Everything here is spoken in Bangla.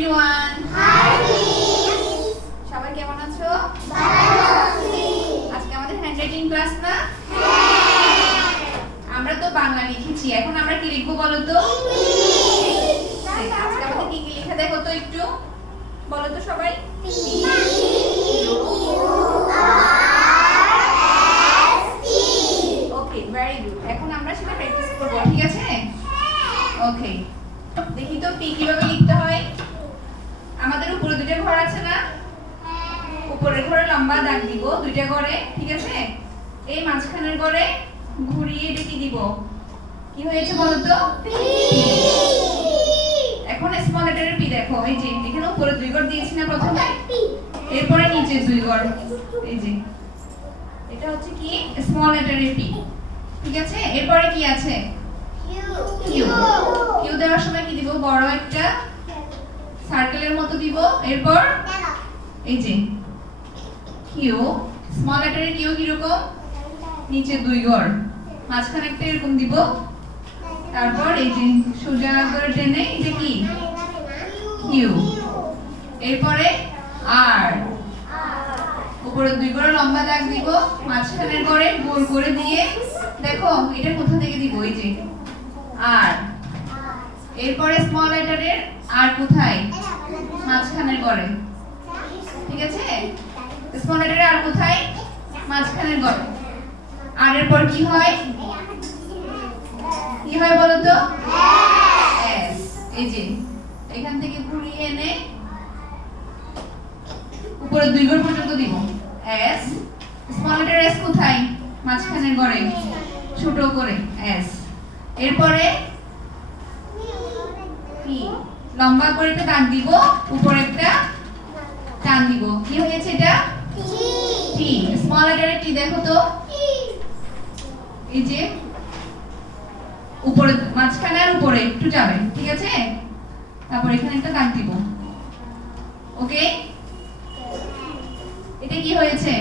everyone. Hi miss. সবাই কেমন আছো? ভালো আছি। আজকে আমাদের হ্যান্ডরাইটিং ক্লাস না? হ্যাঁ। আমরা তো বাংলা লিখেছি। এখন আমরা কি লিখবো বলো তো? ইংলিশ। আজকে আমাদের কি কি লেখা দেখো তো একটু। বলো তো সবাই। P U R S T. ওকে, ভেরি গুড। এখন আমরা সেটা প্র্যাকটিস করব, ঠিক আছে? ওকে। দেখি তো পি কিভাবে লিখতে হয়। আমাদের উপরে দুটো ঘর আছে না? উপরের ঘরে লম্বা দাগ দিব দুইটা ঘরে, ঠিক আছে? এই মাঝখানের ঘরে ঘুরিয়ে এটা কি দিব? কি হয়েছে বলো তো? এখন স্মল লেটারের পি দেখো, এই যে এখানে উপরে দুই ঘর দিয়েছি না প্রথমে, এরপরে নিচে দুই ঘর, এই যে এটা হচ্ছে কি স্মল লেটারের পি, ঠিক আছে? এরপরে কি আছে? কিউ। কিউ দেওয়ার সময় কি দিব? বড় একটা সার্কেলের মতো দিব, এরপর এই যে কিউ, স্মল লেটারের কিউ কি রকম? নিচে দুই ঘর, মাঝখানে একটা এরকম দিব, তারপর এই যে সোজা করে টেনে এটা কি কিউ, এরপরে আর, উপরে দুই ঘর লম্বা দাগ দিব, মাঝখানের ঘরে গোল করে দিয়ে দেখো এটা কোথা থেকে দিব? এই যে আর, এরপরে স্মল লেটারের আর কোথায়? মাঝখানের ঘরে, ঠিক আছে? স্মল লেটারের আর কোথায়? মাঝখানের ঘরে। আর এরপর কি হয়? কি হয় বলো তো? এস। এই যে এখান থেকে ঘুরিয়ে এনে উপরে দুই ঘর পর্যন্ত দিব, এস। স্মল লেটার এস কোথায়? মাঝখানের ঘরে, ছোট করে এস। এরপরে পি, লম্বা করে একটা দাগ দিব, উপরে একটা টান দিব, কি হয়েছে এটা? টি। স্মল লেটারে টি দেখো তো, এই যে উপরে মাঝখানে আর উপরে একটু যাবে, ঠিক আছে? তারপর এখানে একটা দাগ দিব, ওকে? এটা কি হয়েছে?